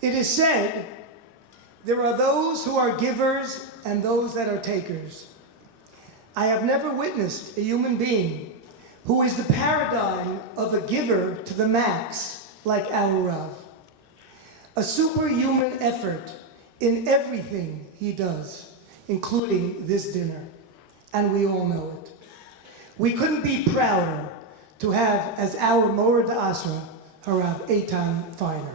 It is said, there are those who are givers and those that are takers. I have never witnessed a human being who is the paradigm of a giver to the max like our Rav. A superhuman effort in everything he does, including this dinner, and we all know it. We couldn't be prouder to have as our Mora D'Asra, Harav Eytan Feiner.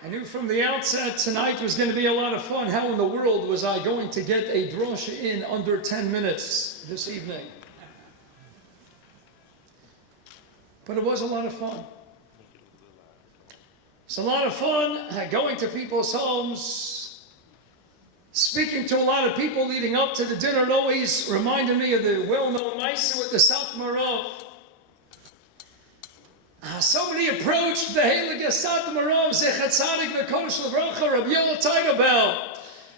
I knew from the outset tonight was going to be a lot of fun. How in the world was I going to get a drosha in under 10 minutes this evening? But it was a lot of fun. It's a lot of fun going to people's homes, speaking to a lot of people leading up to the dinner. It always reminded me of the well-known Maisa with the South Marav. Somebody approached the Heilige Asat Marav Zecher Tzadik V'Kodesh L'Vracha Rabbi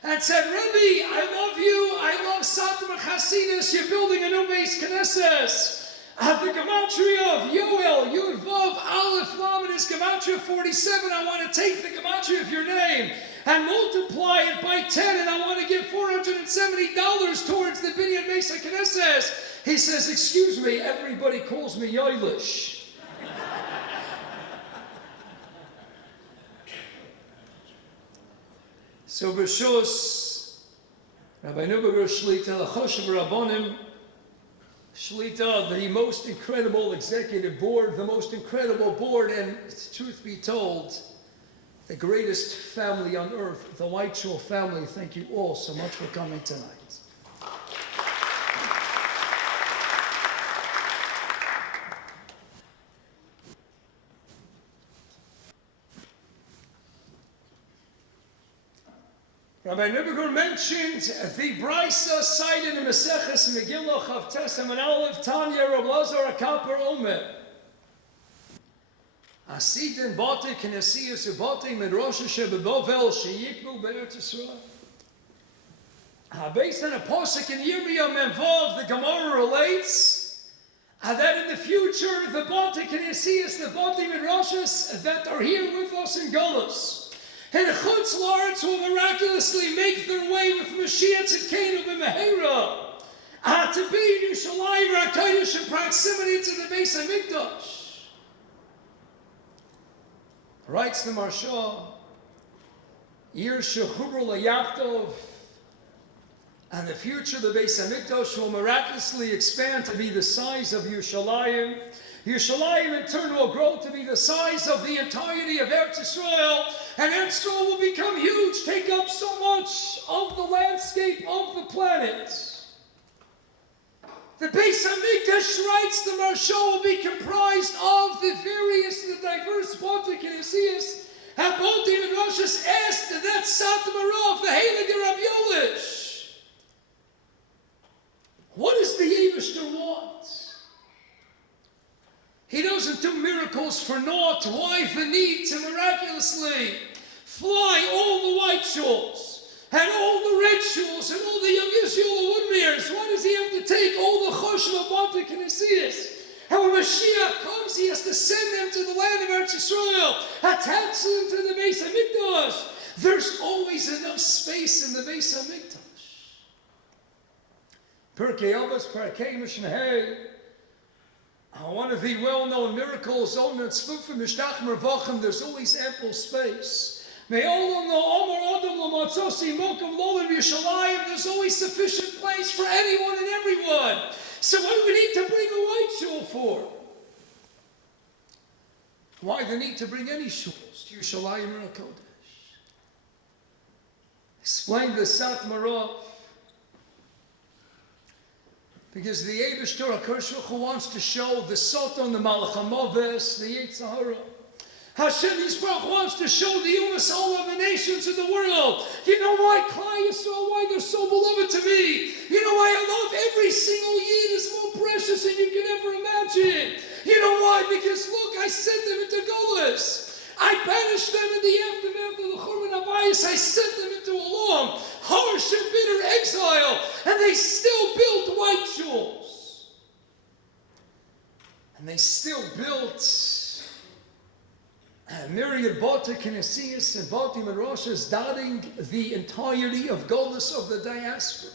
and said, Rabbi, I love you. I love Satmar Chasidus. You're building a new base Knesset. The gematria of Yoel, Yud Vav, Aleph, Lam, and his gematria 47. I want to take the gematria of your name and multiply it by 10, and I want to give $470 towards the Binyan Mesa Knesset. He says, excuse me, everybody calls me Yoelish. So B'Shus, Rabbi Nubager Shlita, L'Choshev Rabbonim, Shlita, the most incredible executive board, the most incredible board, and truth be told, the greatest family on earth, the White Shul family. Thank you all so much for coming tonight. Rabbi Nubager mentioned the Brisa cited in Maseches Megillah Chavtes and Aleph Tanya Rav Lazar Akaper Omer. Asidin Bate Knesiyas Ubate Midrasha Shebedovel Sheyiknu Be'eretz Yisrael. Based on a posuk in Yirmiyah Menvav, the Gemara relates that in the future the Bate Knesiyas, the Bate Midrashas that are here with us in Galus, and the Chutz La'aretz will miraculously make their way with Mashiach Tzidkenu b'Meheira to be in Yerushalayim HaKadosh in proximity to the Beis HaMikdash. Writes the Marsha, Yir Shechubur LaYachtov, and the future the Beis HaMikdash will miraculously expand to be the size of Yerushalayim. Yerushalayim in turn will grow to be the size of the entirety of Eretz Yisrael, and Eretz Yisrael will become huge, take up so much of the landscape of the planet. The Beis HaMikdash, writes the Marsha, will be comprised of the various, the diverse Bate Knesiyos, and Bate Midrashos asked that Satmarav, the Heilige Rabbi Yolish, what does the Eibishter want? He doesn't do miracles for naught. Why the need to miraculously fly all the white shuls and all the red shuls and all the young Israel Woodmeres? Why does he have to take all the Choshim Bate Knesiyos? And when Mashiach comes, he has to send them to the land of Eretz Yisrael, attach them to the Beis HaMikdash. There's always enough space in the Beis HaMikdash. Perkei Avos, Perkei Mishneh. One of the well-known miracles, there's always ample space. There's always sufficient place for anyone and everyone. So what do we need to bring a white shul for? Why the need to bring any shuls to Yerushalayim HaKodesh? Explain the Satmarav. Because the Eibishter HaKadosh Baruch Hu wants to show the Soton, the Malach HaMoves, the Yetzer Hara, Hashem Yisparach wants to show the Umas all of the nations of the world. You know why Klal Yisrael, why they're so beloved to me? You know why I love every single Yid is more precious than you can ever imagine. You know why? Because look, I sent them into Golas. I banished them in the aftermath of the Churban Abayis. I sent them into a long, harsh and bitter exile. And they still built white shuls. And they still built myriad Bata Kinesias and Bati Meroshas dotting the entirety of Golas of the diaspora.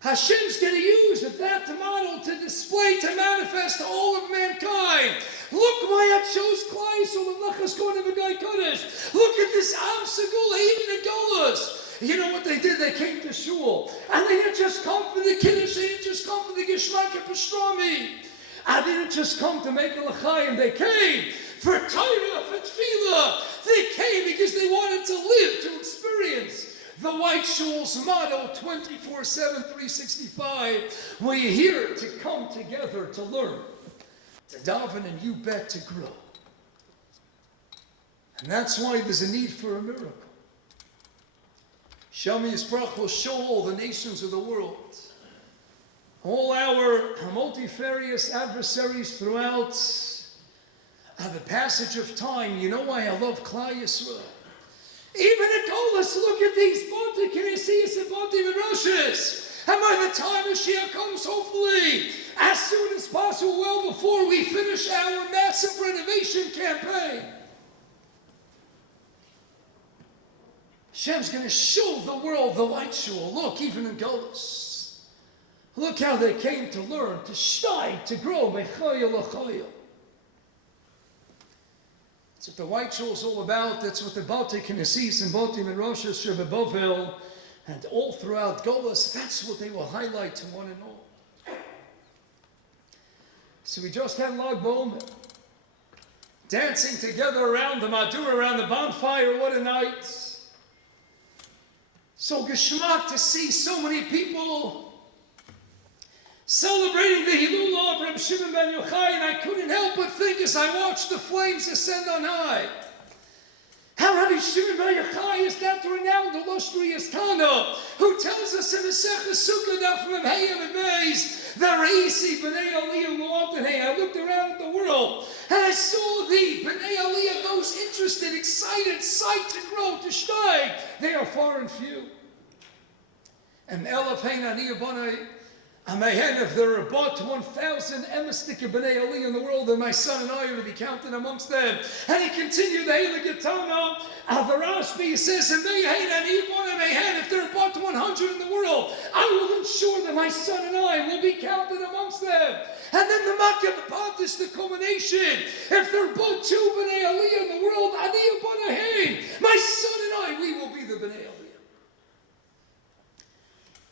Hashem's going to use that model to display, to manifest to all of mankind. Look why I chose Klal Yisrael and Lachas Kohen V'Gai Kodesh. Look at this Am Segula, even in Golas. You know what they did? They came to Shul. And they didn't just come for the Kiddush, they didn't just come for the Geshmak and Pastrami. I didn't just come to make a l'chaim. They came for Torah, for Tefillah. They came because they wanted to live, to experience the White Shul's motto, 24/7, 365. We're here to come together to learn, to daven, and you bet to grow. And that's why there's a need for a miracle. Hashem Yisparach will show all the nations of the world, all our multifarious adversaries throughout the passage of time. You know why I love Klal Yisrael? Even at Golas, look at these Bata Kinesias and Bati Meroshes. And by the time Mashiach comes, hopefully, as soon as possible, well before we finish our massive renovation campaign, Hashem's going to show the world the White Shul. Look, even in Golas. Look how they came to learn, to steig, to grow. Mechoyel l'choyel. That's what the White Shul is all about. That's what the Bati Kinesias and Bati Meroshes Shebebavel and all throughout Golas, that's what they will highlight to one and all. So we just had Lag B'Omer, dancing together around the Madur, around the bonfire. What a night. So geschmack to see so many people celebrating the Hilula of Reb Shimon ben Yochai, and I couldn't help but think as I watched the flames ascend on high, how Rabbi Shimon ben Yochai is that renowned illustrious Tana, who tells us in Masechus Sukkah Daf Mem Hey and Beis, the Reisi B'nai Aliyah Mu'atanei. I looked around at the world and I saw the B'nai Aliyah, those interested, excited, psyched to grow, to steig. They are far and few. And Elaf Hein Aniyah B'nai. Amen. If there are about 1,000 emistik b'nei Ali in the world, then my son and I are to be counted amongst them. And he continued the Heilig Getana. The Rashbi says, if there are about 100 in the world, I will ensure that my son and I will be counted amongst them. And then the Makkah, the Pontus, the culmination. If there are about 2 b'nei Ali in the world, my son and I, we will be the b'nei Ali.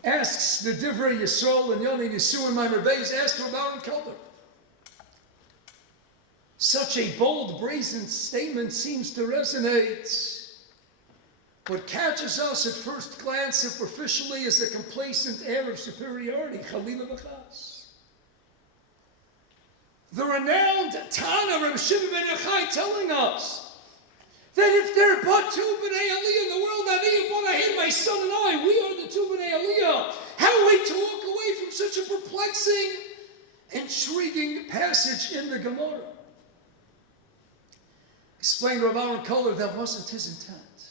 Asks the Divrei Yisrael and Yoni Nisu and Maimer Beis, asked Rabbi and Kelder. Such a bold, brazen statement seems to resonate. What catches us at first glance superficially is a complacent air of superiority. Chalila v'chas. The renowned Tana Reb Shimon ben Yochai telling us that if there are but 2 b'nei Aliyah in the world, my son and I, we are the 2 b'nei Aliyah. How are we to walk away from such a perplexing, intriguing passage in the Gemara? Explained Rabbi and Kohler, that wasn't his intent.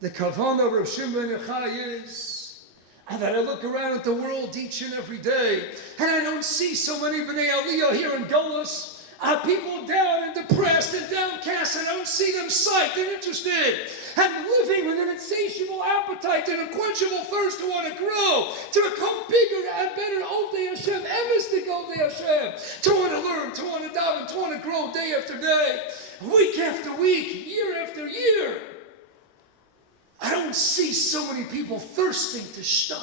The kavanah of Reb Shimon ben Yochai is, and that I look around at the world each and every day, and I don't see so many b'nei Aliyah here in Golas. People down and depressed and downcast. I don't see them psyched and interested and living with an insatiable appetite and unquenchable thirst to want to grow, to become bigger and better. Ovdei Hashem, emistik Ovdei Hashem, to want to learn, to want to daven, to want to grow day after day, week after week, year after year. I don't see so many people thirsting to steig.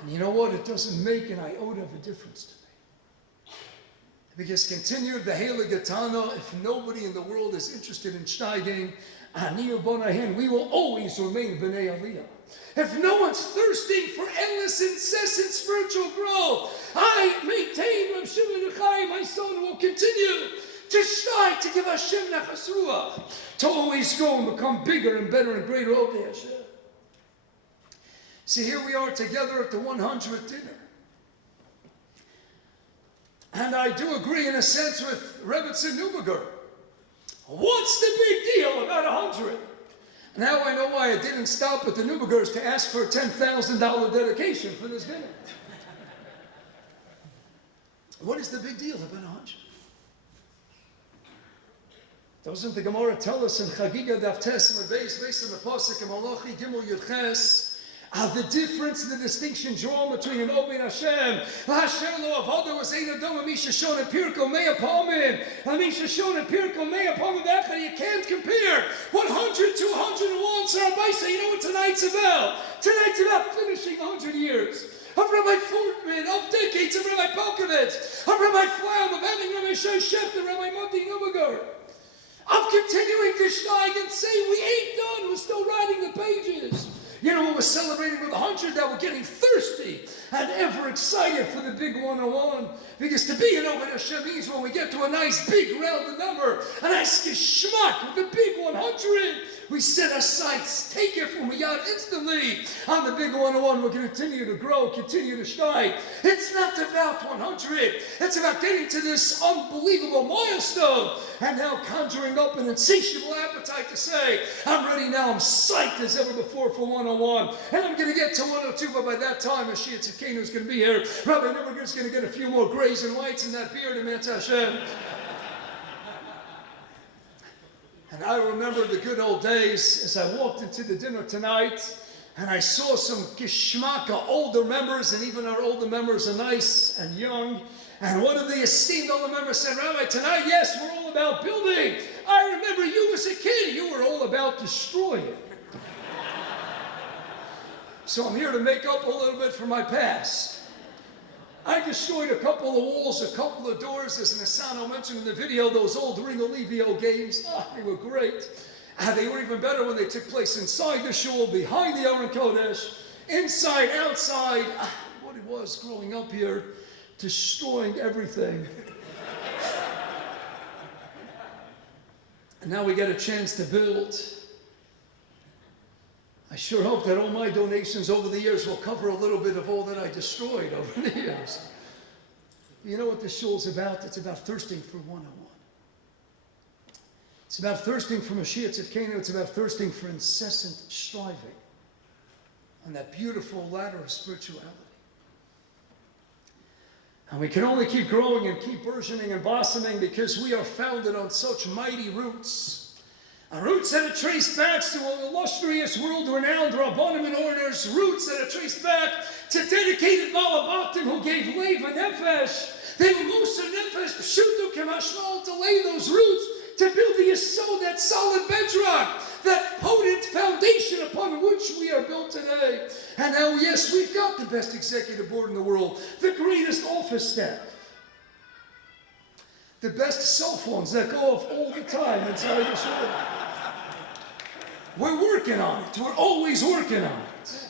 And you know what? It doesn't make an iota of a difference to me. Because continued the Heilig Getana, if nobody in the world is interested in steiging, Aniyah Bonahin, we will always remain B'nai Aliyah. If no one's thirsting for endless, incessant spiritual growth, I maintain Reb Shimon Yochai, my son, will continue strive to give Hashem nachas ruach, to always go and become bigger and better and greater over Hashem. See, here we are together at the 100th dinner. And I do agree in a sense with Rebbe Neuberger. What's the big deal about 100? Now I know why I didn't stop at the Neubergers to ask for a $10,000 dedication for this dinner. What is the big deal about 100? Doesn't the Gemara tell us in Chagiga Daf Tes and based on the pasuk in Malachi Gimel Yud Ches the difference and the distinction drawn between an Obi and Hashem? Hashem lo avoda was ein adom misha shon and pirko mea palmin. Misha shon and pirko mea palmin. You can't compare 100 to 101. So Rabbi say, you know what tonight's about? Tonight's about finishing 100 years of Rabbi Fortman, of decades of Rabbi Polkovitz, of Rabbi Flam, of having Rabbi Shai Shefter, Rabbi Moti Neuberger, of continuing to steig and say we ain't done, we're still writing the pages. You know, we're celebrating with 100, that we're getting thirsty and ever excited for the big 101. Because to be an Oved Hashem means when we get to a nice big rounded number, a nice geschmack with the big 100, we set our sights, take it from Yad instantly. On the big 101, we're going to continue to grow, continue to steig. It's not about 100. It's about getting to this unbelievable milestone and now conjuring up an insatiable appetite to say, I'm ready now, I'm psyched as ever before for 101. And I'm going to get to 102, but by that time, Mashiach Tzidkenu is going to be here. Rabbi Neuberger is going to get a few more grays and whites in that beard, and Hashem. And I remember the good old days as I walked into the dinner tonight and I saw some geschmack of older members, and even our older members are nice and young. And one of the esteemed older members said, Rabbi, tonight, yes, we're all about building. I remember you as a kid, you were all about destroying. So I'm here to make up a little bit for my past. I destroyed a couple of walls, a couple of doors, as Nisano mentioned in the video, those old Ringo Levio games. They were great. And they were even better when they took place inside the shul, behind the Aron Kodesh, inside, outside. What it was growing up here, destroying everything. And now we get a chance to build. I sure hope that all my donations over the years will cover a little bit of all that I destroyed over the years. You know what this shul's about? It's about thirsting for 101. It's about thirsting for Mashiach Tzidkenu. It's about thirsting for incessant striving on that beautiful ladder of spirituality. And we can only keep growing and keep burgeoning and blossoming because we are founded on such mighty roots. Roots that are traced back to an illustrious, world-renowned Rabbanim and orders. Roots that are traced back to dedicated Balabaktim who gave Lev and Nefesh. They were Musa Nefesh, Pshutu Kemashmal, to lay those roots, to build the Yesod, that solid bedrock, that potent foundation upon which we are built today. And now, yes, we've got the best executive board in the world, the greatest office staff, the best cell phones that go off all the time inside the shul. We're working on it. We're always working on it.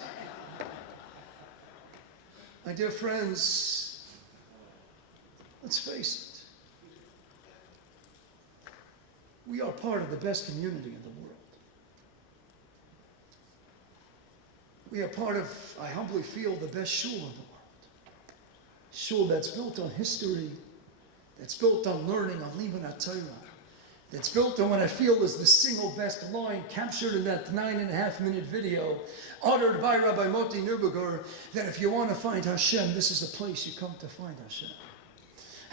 My dear friends, let's face it. We are part of the best community in the world. We are part of, I humbly feel, the best shul in the world. Shul that's built on history, that's built on learning, on Liman Torah, that's built on what I feel is the single best line captured in that 9.5-minute video uttered by Rabbi Moti Neuberger, that if you want to find Hashem, this is a place you come to find Hashem.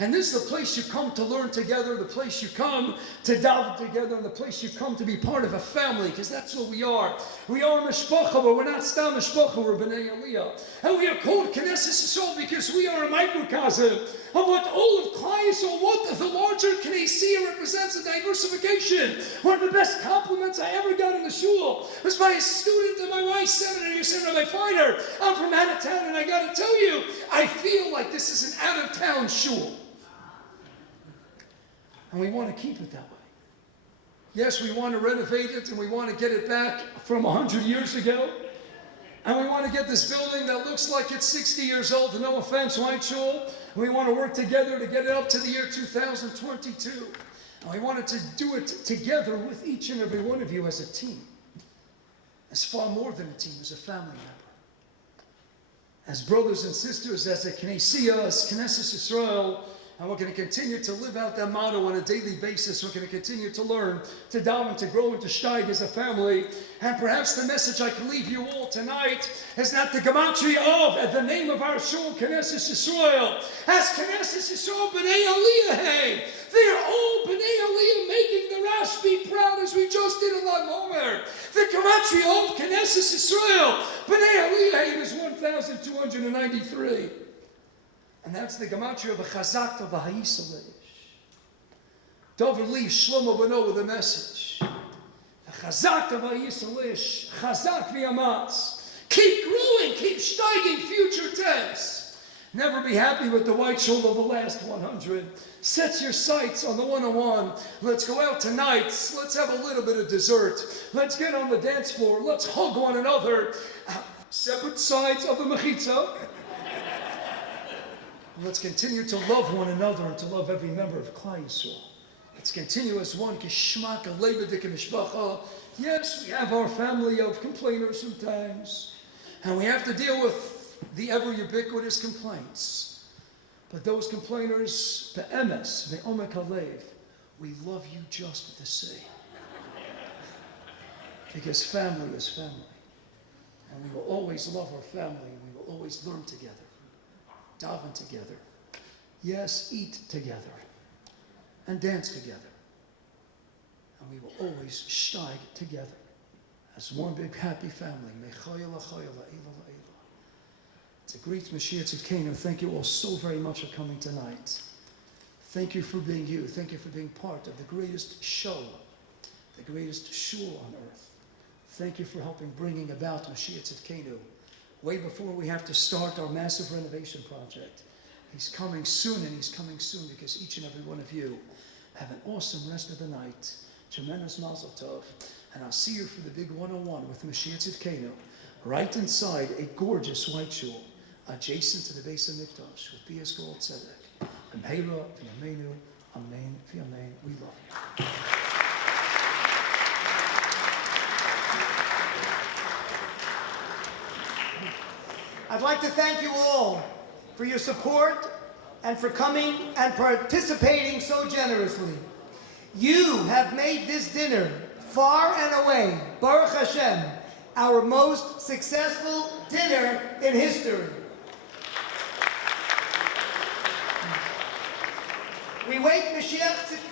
And this is the place you come to learn together, the place you come to daven together, and the place you come to be part of a family, because that's what we are. We are mishpacha, but we're not stam mishpacha, we're b'nei aliyah. And we are called Knesset Yisrael because we are a microcosm of what all of Klai or what the larger Knessia represents, a diversification. One of the best compliments I ever got in the shul was by a student of my wife's seminary who said, Rabbi Feiner, I'm from out of town, and I got to tell you, I feel like this is an out-of-town shul. And we want to keep it that way. Yes, we want to renovate it and we want to get it back from 100 years ago. And we want to get this building that looks like it's 60 years old, no offense, White Shul. We want to work together to get it up to the year 2022. I wanted to do it together with each and every one of you as a team. As far more than a team, as a family member. As brothers and sisters, as a Knessia, as Knesset Yisrael, and we're going to continue to live out that motto on a daily basis. We're going to continue to learn, to daven, to grow, and to steig as a family. And perhaps the message I can leave you all tonight is that the gematria of, at the name of our shul, Knesset Yisrael, as Knesset Yisrael B'nai Aliyah, hey, they are all B'nai Aliyah making the Rashbi proud as we just did in that moment. The gematria of Knesset Yisrael B'nai Aliyah is 1,293. And that's the gematria of the Chazak of the Ha'isalish. Dover leaves Shlomo Bano with a message. The Chazak of the Ha'isalish, Chazak v'yamatz. Keep growing, keep steiging, future tense. Never be happy with the white shul of the last 100. Set your sights on the 101. Let's go out tonight. Let's have a little bit of dessert. Let's get on the dance floor. Let's hug one another. Separate sides of the mechitza. Let's continue to love one another and to love every member of Klal Yisrael. Let's continue as one. Kishmak alebedik mishpacha. Yes, we have our family of complainers sometimes, and we have to deal with the ever ubiquitous complaints. But those complainers, be'emes, be'omek halev, we love you just the same. Because family is family, and we will always love our family. And we will always learn together. Daven together. Yes, eat together. And dance together. And we will always steig together as one big happy family. It's a great Mashiach Tzidkenu. Thank you all so very much for coming tonight. Thank you for being you. Thank you for being part of the greatest show, the greatest shul on earth. Thank you for helping bringing about Mashiach Tzidkenu. Way before we have to start our massive renovation project. He's coming soon, and he's coming soon because each and every one of you have an awesome rest of the night. Tremendous mazel tov. And I'll see you for the big 101 with Mashiach Tzidkenu, right inside a gorgeous white shul, adjacent to the Beis HaMikdash, with Bias Gold Tzedek. Amheira v'yameinu, amen v'yamein. We love you. I'd like to thank you all for your support and for coming and participating so generously. You have made this dinner far and away, Baruch Hashem, our most successful dinner in history. We wait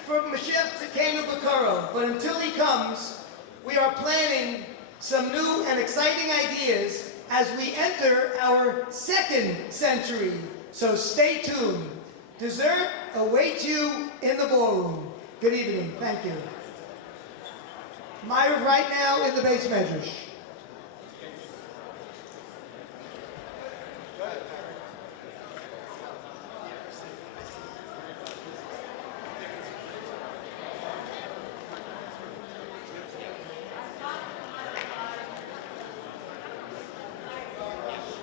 for Mashiach Tzidkenu B'Karov, but until he comes, we are planning some new and exciting ideas as we enter our 2nd century. So stay tuned. Dessert awaits you in the ballroom. Good evening. Thank you. Myra right now in the base measures.